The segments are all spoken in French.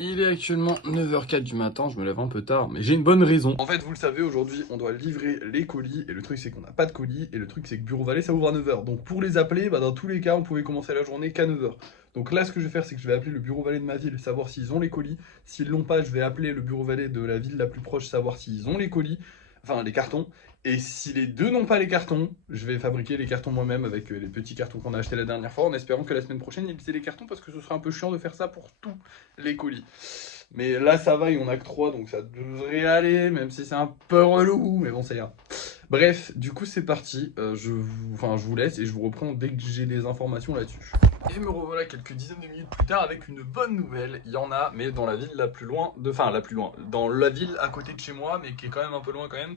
Il est actuellement 9h04 du matin, je me lève un peu tard, mais j'ai une bonne raison. En fait, vous le savez, aujourd'hui, on doit livrer les colis, et le truc, c'est qu'on n'a pas de colis, et le truc, c'est que Bureau Vallée, ça ouvre à 9h. Donc, pour les appeler, dans tous les cas, on pouvait commencer la journée qu'à 9h. Donc là, ce que je vais faire, c'est que je vais appeler le Bureau Vallée de ma ville, savoir s'ils ont les colis. S'ils l'ont pas, je vais appeler le Bureau Vallée de la ville la plus proche, savoir s'ils ont les colis, enfin, les cartons. Et si les deux n'ont pas les cartons, je vais fabriquer les cartons moi-même avec les petits cartons qu'on a achetés la dernière fois, en espérant que la semaine prochaine, ils aient les cartons, parce que ce serait un peu chiant de faire ça pour tous les colis. Mais là, ça va, il y en a que 3, donc ça devrait aller, même si c'est un peu relou, mais bon, ça ira. Bref, du coup, c'est parti. Je vous laisse et je vous reprends dès que j'ai des informations là-dessus. Et me revoilà quelques dizaines de minutes plus tard avec une bonne nouvelle. Il y en a, mais dans la ville la plus loin, dans la ville à côté de chez moi, mais qui est quand même un peu loin quand même.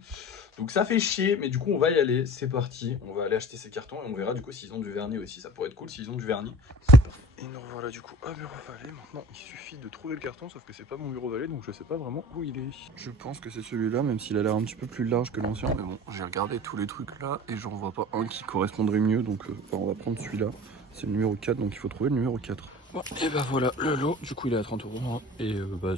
Donc ça fait chier, mais du coup on va y aller, c'est parti. On va aller acheter ces cartons et on verra du coup s'ils ont du vernis aussi. Ça pourrait être cool s'ils ont du vernis. C'est parti. Et nous revoilà du coup à Bureau Vallée. Maintenant il suffit de trouver le carton, sauf que c'est pas mon Bureau Vallée, donc je sais pas vraiment où il est. Je pense que c'est celui-là, même s'il a l'air un petit peu plus large que l'ancien. Mais bon, j'ai regardé tous les trucs là et j'en vois pas un qui correspondrait mieux, donc on va prendre celui-là. C'est le numéro 4, donc il faut trouver le numéro 4. Bon, et bah voilà, le lot, du coup il est à 30 €, hein, et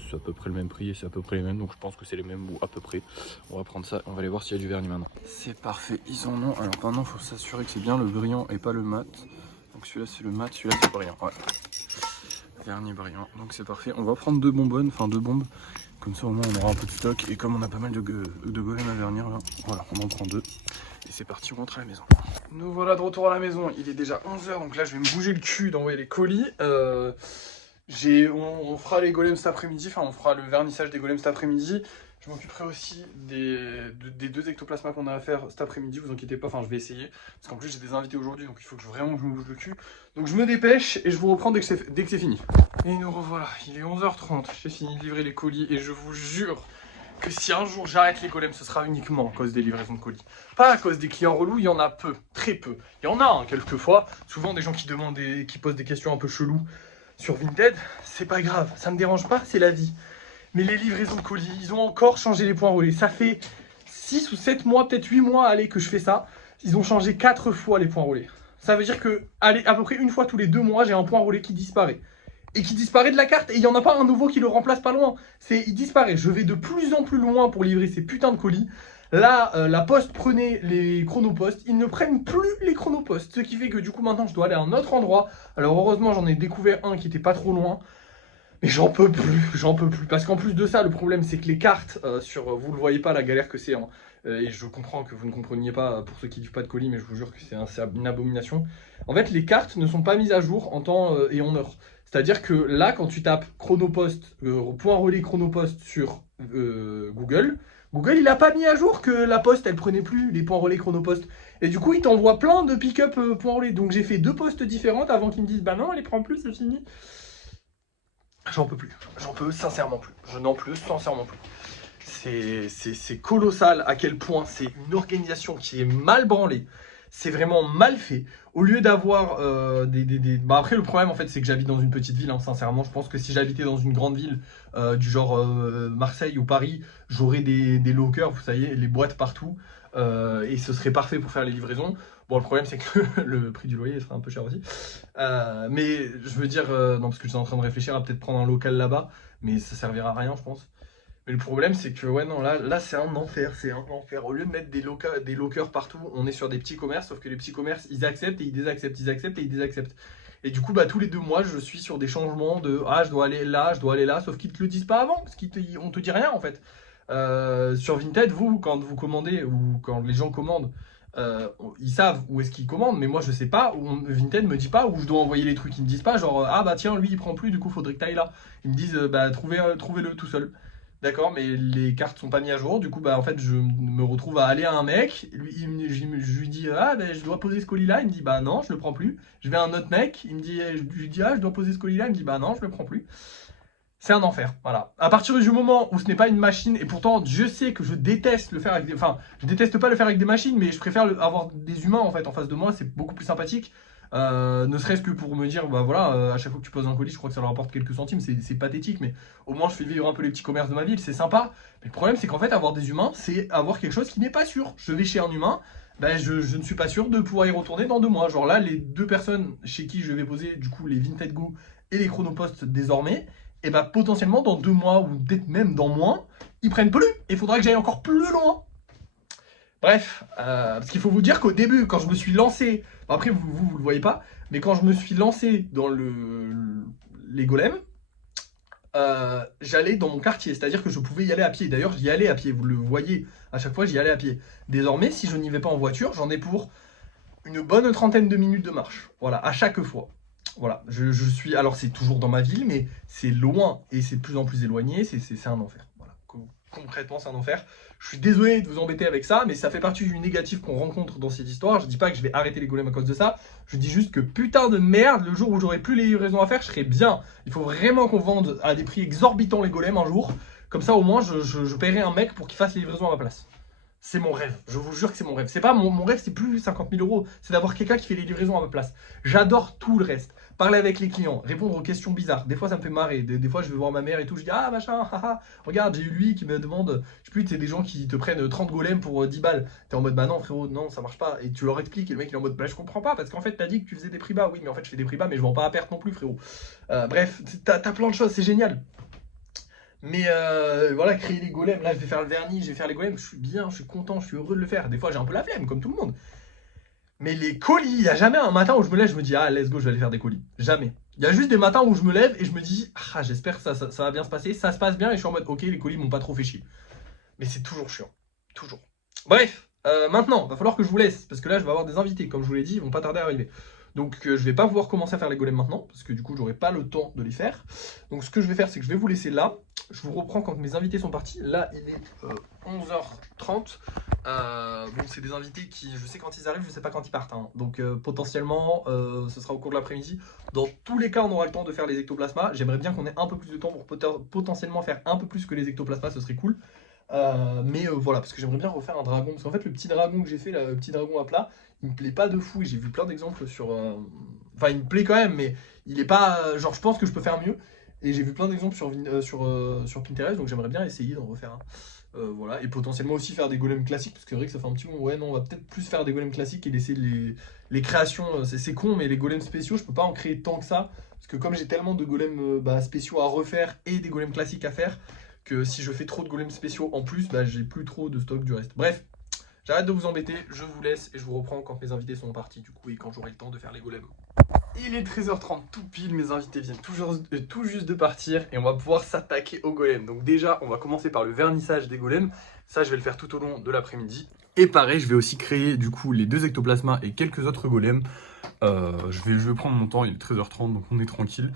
c'est à peu près le même prix et c'est à peu près les mêmes, donc je pense que c'est les mêmes ou à peu près. On va prendre ça, on va aller voir s'il y a du vernis maintenant. C'est parfait, ils en ont. Alors maintenant il faut s'assurer que c'est bien le brillant et pas le mat. Donc celui-là c'est le mat, celui-là c'est le brillant, ouais. Vernis brillant, donc c'est parfait. On va prendre deux bonbonnes, enfin deux bombes. Comme ça au moins on aura un peu de stock, et comme on a pas mal de golems à vernir là, voilà, on en prend deux. Et c'est parti, on rentre à la maison. Nous voilà de retour à la maison, il est déjà 11h, donc là je vais me bouger le cul d'envoyer les colis. On fera les golems cet après-midi, enfin on fera le vernissage des golems cet après-midi. Je m'occuperai aussi des deux ectoplasmas qu'on a à faire cet après-midi, vous inquiétez pas, enfin je vais essayer. Parce qu'en plus j'ai des invités aujourd'hui, donc il faut que vraiment que je me bouge le cul. Donc je me dépêche et je vous reprends dès que c'est fini. Et nous revoilà, il est 11h30, j'ai fini de livrer les colis et je vous jure que si un jour j'arrête les golems, ce sera uniquement à cause des livraisons de colis. Pas à cause des clients relous, il y en a peu, très peu. Il y en a hein, quelquefois, souvent des gens qui demandent qui posent des questions un peu cheloues sur Vinted. C'est pas grave, ça me dérange pas, c'est la vie. Mais les livraisons de colis, ils ont encore changé les points relais. Ça fait 6 ou 7 mois, peut-être 8 mois allez, que je fais ça. Ils ont changé 4 fois les points relais. Ça veut dire que, allez, à peu près une fois tous les 2 mois, j'ai un point relais qui disparaît. Et qui disparaît de la carte, et il n'y en a pas un nouveau qui le remplace pas loin. Il disparaît. Je vais de plus en plus loin pour livrer ces putains de colis. Là, la Poste prenait les chronopostes, ils ne prennent plus les chronopostes. Ce qui fait que du coup maintenant je dois aller à un autre endroit. Alors heureusement j'en ai découvert un qui était pas trop loin. Mais j'en peux plus. Parce qu'en plus de ça, le problème c'est que les cartes, vous le voyez pas la galère que c'est. Hein, et je comprends que vous ne compreniez pas pour ceux qui ne livrent pas de colis, mais je vous jure que c'est une abomination. En fait, les cartes ne sont pas mises à jour en temps et en heure. C'est-à-dire que là, quand tu tapes Chronopost, point relais Chronopost sur Google, Google il a pas mis à jour que la poste elle prenait plus les points relais Chronopost. Et du coup, il t'envoie plein de pick-up points relais. Donc j'ai fait 2 postes différentes avant qu'ils me disent bah non, elle les prend plus, c'est fini. J'en peux plus, j'en peux sincèrement plus. Je n'en peux sincèrement plus. C'est colossal à quel point c'est une organisation qui est mal branlée. C'est vraiment mal fait. Au lieu d'avoir Bah après, le problème, en fait, c'est que j'habite dans une petite ville, hein, sincèrement. Je pense que si j'habitais dans une grande ville, du genre Marseille ou Paris, j'aurais des lockers, vous savez, les boîtes partout. Et ce serait parfait pour faire les livraisons. Bon, le problème, c'est que le prix du loyer sera un peu cher aussi. Mais je veux dire, non, parce que je suis en train de réfléchir à peut-être prendre un local là-bas, mais ça servira à rien, je pense. Mais le problème, c'est que, ouais, non, là c'est un enfer, c'est un enfer. Au lieu de mettre des lockers partout, on est sur des petits commerces, sauf que les petits commerces, ils acceptent et ils désacceptent, ils acceptent et ils désacceptent. Et du coup, bah, tous les 2 mois, je suis sur des changements de « Ah, je dois aller là, je dois aller là », sauf qu'ils te le disent pas avant, parce qu'on te dit rien, en fait. Sur Vinted, vous, quand vous commandez, ou quand les gens commandent, ils savent où est-ce qu'ils commandent, mais moi je sais pas, Vinted me dit pas où je dois envoyer les trucs, ils me disent pas genre ah bah tiens lui il prend plus du coup faudrait que t'ailles là. Ils me disent bah trouvez-le tout seul. D'accord, mais les cartes sont pas mises à jour, du coup bah en fait je me retrouve à aller à un mec, je lui dis ah bah je dois poser ce colis là, il me dit bah non je le prends plus. Je vais à un autre mec, il me dit je lui dis ah je dois poser ce colis là, il me dit bah non je le prends plus. C'est un enfer, voilà. À partir du moment où ce n'est pas une machine, et pourtant je sais que je déteste le faire avec des... Enfin, je déteste pas le faire avec des machines, mais je préfère avoir des humains en fait en face de moi, c'est beaucoup plus sympathique. Ne serait-ce que pour me dire, bah voilà, à chaque fois que tu poses un colis, je crois que ça leur apporte quelques centimes, c'est pathétique, mais au moins je fais vivre un peu les petits commerces de ma ville, c'est sympa. Mais le problème c'est qu'en fait avoir des humains, c'est avoir quelque chose qui n'est pas sûr. Je vais chez un humain, ben je ne suis pas sûr de pouvoir y retourner dans 2 mois. Genre là, les 2 personnes chez qui je vais poser du coup les Vinted Go et les Chronopost désormais, et bah potentiellement dans 2 mois ou peut-être même dans moins, ils prennent plus. Et il faudra que j'aille encore plus loin. Bref, parce qu'il faut vous dire qu'au début, quand je me suis lancé, après vous le voyez pas, mais quand je me suis lancé dans les golems, j'allais dans mon quartier, c'est-à-dire que je pouvais y aller à pied. D'ailleurs, j'y allais à pied, vous le voyez, à chaque fois j'y allais à pied. Désormais, si je n'y vais pas en voiture, j'en ai pour une bonne trentaine de minutes de marche, voilà, à chaque fois. Voilà, je suis, alors c'est toujours dans ma ville, mais c'est loin et c'est de plus en plus éloigné, c'est un enfer. Voilà, concrètement c'est un enfer. Je suis désolé de vous embêter avec ça, mais ça fait partie du négatif qu'on rencontre dans cette histoire. Je dis pas que je vais arrêter les golems à cause de ça, je dis juste que putain de merde, le jour où j'aurai plus les livraisons à faire, je serai bien. Il faut vraiment qu'on vende à des prix exorbitants les golems un jour, comme ça au moins je paierai un mec pour qu'il fasse les livraisons à ma place. C'est mon rêve, je vous jure que c'est mon rêve. C'est pas mon rêve, c'est plus 50 000 euros, c'est d'avoir quelqu'un qui fait les livraisons à ma place. J'adore tout le reste. Parler avec les clients, répondre aux questions bizarres. Des fois, ça me fait marrer. Des fois, je vais voir ma mère et tout. Je dis, ah machin, haha, regarde, j'ai eu lui qui me demande, je sais plus, c'est des gens qui te prennent 30 golems pour 10 balles. T'es en mode, bah non, frérot, non, ça marche pas. Et tu leur expliques, et le mec, il est en mode, bah je comprends pas, parce qu'en fait, t'as dit que tu faisais des prix bas. Oui, mais en fait, je fais des prix bas, mais je vends pas à perte non plus, frérot. Bref, t'as plein de choses, c'est génial. Mais voilà, créer les golems, là je vais faire le vernis, je vais faire les golems, je suis bien, je suis content, je suis heureux de le faire. Des fois j'ai un peu la flemme, comme tout le monde. Mais les colis, il n'y a jamais un matin où je me lève, je me dis, ah let's go, je vais aller faire des colis. Jamais. Il y a juste des matins où je me lève et je me dis, ah j'espère que ça va bien se passer. Ça se passe bien et je suis en mode, ok, les colis m'ont pas trop fait chier. Mais c'est toujours chiant. Toujours. Bref, maintenant, va falloir que je vous laisse, parce que là je vais avoir des invités, comme je vous l'ai dit, ils vont pas tarder à arriver. Donc je vais pas pouvoir commencer à faire les golems maintenant, parce que du coup j'aurai pas le temps de les faire. Donc ce que je vais faire, c'est que je vais vous laisser là. Je vous reprends quand mes invités sont partis. Là, il est 11h30. Bon, c'est des invités qui, je sais quand ils arrivent, je sais pas quand ils partent. Hein. Donc potentiellement, ce sera au cours de l'après-midi. Dans tous les cas, on aura le temps de faire les ectoplasmas. J'aimerais bien qu'on ait un peu plus de temps pour potentiellement faire un peu plus que les ectoplasmas, ce serait cool. Mais voilà, parce que j'aimerais bien refaire un dragon. Parce qu'en fait, le petit dragon que j'ai fait, là, le petit dragon à plat, il me plaît pas de fou. Et j'ai vu plein d'exemples sur. Enfin, il me plaît quand même, mais il est pas. Genre, je pense que je peux faire mieux. Et j'ai vu plein d'exemples sur Pinterest, donc j'aimerais bien essayer d'en refaire un. Voilà, et potentiellement aussi faire des golems classiques, parce que c'est vrai que ça fait un petit moment. Ouais, non, on va peut-être plus faire des golems classiques et laisser les créations. C'est con, mais les golems spéciaux, je peux pas en créer tant que ça. Parce que comme j'ai tellement de golems spéciaux à refaire et des golems classiques à faire, que si je fais trop de golems spéciaux en plus, bah, j'ai plus trop de stock du reste. Bref, j'arrête de vous embêter, je vous laisse et je vous reprends quand mes invités sont partis, du coup, et quand j'aurai le temps de faire les golems. Il est 13h30 tout pile, mes invités viennent tout juste de partir et on va pouvoir s'attaquer aux golems. Donc déjà, on va commencer par le vernissage des golems. Ça, je vais le faire tout au long de l'après-midi. Et pareil, je vais aussi créer du coup les 2 ectoplasmas et quelques autres golems. Je vais prendre mon temps, il est 13h30, donc on est tranquille.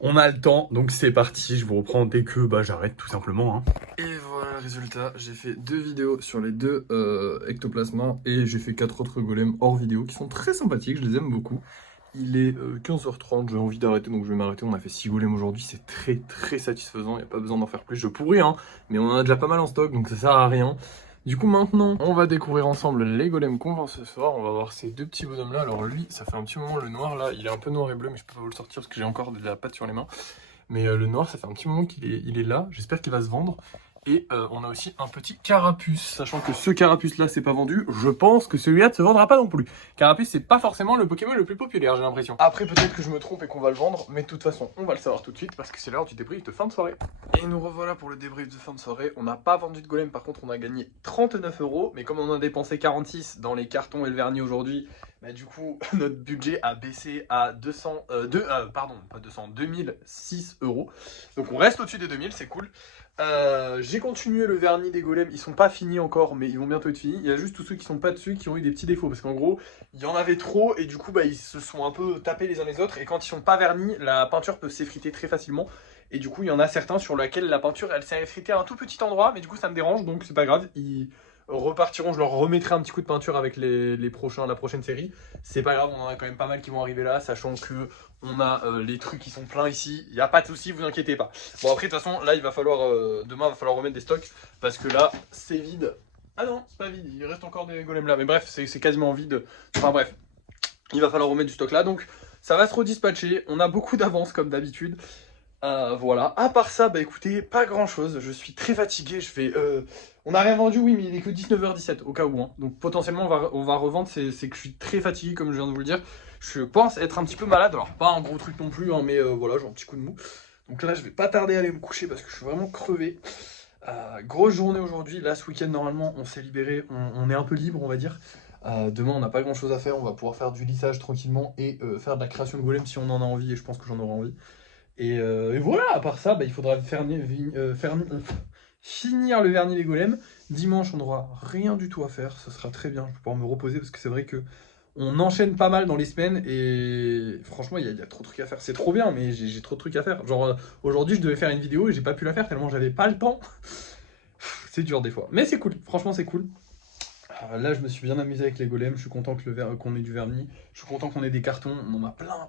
On a le temps, donc c'est parti. Je vous reprends dès que j'arrête tout simplement. Hein. Et voilà le résultat. J'ai fait 2 vidéos sur les 2 ectoplasmas et j'ai fait 4 autres golems hors vidéo qui sont très sympathiques, je les aime beaucoup. Il est 15h30, j'ai envie d'arrêter donc je vais m'arrêter. On a fait 6 golems aujourd'hui, c'est très satisfaisant, il n'y a pas besoin d'en faire plus. Je pourrais, hein, mais on en a déjà pas mal en stock donc ça sert à rien. Du coup maintenant, on va découvrir ensemble les golems qu'on vend ce soir. On va voir ces 2 petits bonhommes là. Alors lui, ça fait un petit moment, le noir là, il est un peu noir et bleu mais je peux pas vous le sortir parce que j'ai encore de la pâte sur les mains. Mais le noir, ça fait un petit moment qu'il est là, j'espère qu'il va se vendre. Et on a aussi un petit carapuce, sachant que ce carapuce là c'est pas vendu, je pense que celui-là ne se vendra pas non plus. Carapuce c'est pas forcément le Pokémon le plus populaire, j'ai l'impression. Après peut-être que je me trompe et qu'on va le vendre, mais de toute façon on va le savoir tout de suite parce que c'est l'heure du débrief de fin de soirée. Et nous revoilà pour le débrief de fin de soirée. On n'a pas vendu de golem, par contre on a gagné 39 €, mais comme on en a dépensé 46 dans les cartons et le vernis aujourd'hui, bah du coup notre budget a baissé à 2006 €. Donc on reste au-dessus des 2000, c'est cool. J'ai continué le vernis des golems, ils sont pas finis encore mais ils vont bientôt être finis. Il y a juste tous ceux qui sont pas dessus qui ont eu des petits défauts parce qu'en gros il y en avait trop et du coup ils se sont un peu tapés les uns les autres et quand ils sont pas vernis la peinture peut s'effriter très facilement et du coup il y en a certains sur lesquels la peinture elle s'est effritée à un tout petit endroit mais du coup ça me dérange donc c'est pas grave, ils repartiront, je leur remettrai un petit coup de peinture avec la prochaine série. C'est pas grave, on en a quand même pas mal qui vont arriver là, sachant que on a les trucs qui sont pleins ici, il n'y a pas de souci, vous inquiétez pas. Bon après de toute façon là il va falloir, demain il va falloir remettre des stocks, parce que là c'est vide. Ah non, c'est pas vide, il reste encore des golems là, mais bref c'est quasiment vide. Enfin bref, il va falloir remettre du stock là, donc ça va se redispatcher, on a beaucoup d'avance comme d'habitude. Voilà, à part ça, bah écoutez, pas grand chose, je suis très fatigué, on n'a rien vendu, oui, mais il est que 19h17, au cas où, hein. Donc potentiellement on va revendre, c'est que je suis très fatigué, comme je viens de vous le dire. Je pense être un petit peu malade, alors pas un gros truc non plus, hein, mais voilà, j'ai un petit coup de mou. Donc là, je vais pas tarder à aller me coucher parce que je suis vraiment crevé. Grosse journée aujourd'hui. Là, ce week-end, normalement, on s'est libéré. On est un peu libre, on va dire. Demain, on n'a pas grand-chose à faire. On va pouvoir faire du lissage tranquillement et faire de la création de golem si on en a envie. Et je pense que j'en aurai envie. Et voilà, à part ça, bah, il faudra finir le vernis des golems. Dimanche, on n'aura rien du tout à faire. Ça sera très bien. Je vais pouvoir me reposer parce que c'est vrai que on enchaîne pas mal dans les semaines et franchement, il y a trop de trucs à faire. C'est trop bien, mais j'ai trop de trucs à faire. Genre, aujourd'hui, je devais faire une vidéo et j'ai pas pu la faire tellement j'avais pas le temps. C'est dur des fois. Mais c'est cool. Franchement, c'est cool. Là, je me suis bien amusé avec les golems. Je suis content qu'on ait du vernis. Je suis content qu'on ait des cartons. On en a plein.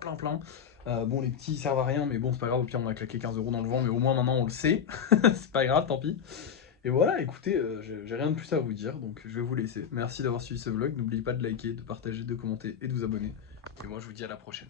Bon, les petits ils servent à rien, mais bon, c'est pas grave. Au pire, on a claqué 15 € dans le vent, mais au moins maintenant on le sait. C'est pas grave, tant pis. Et voilà, écoutez, j'ai rien de plus à vous dire, donc je vais vous laisser. Merci d'avoir suivi ce vlog. N'oubliez pas de liker, de partager, de commenter et de vous abonner. Et moi, je vous dis à la prochaine.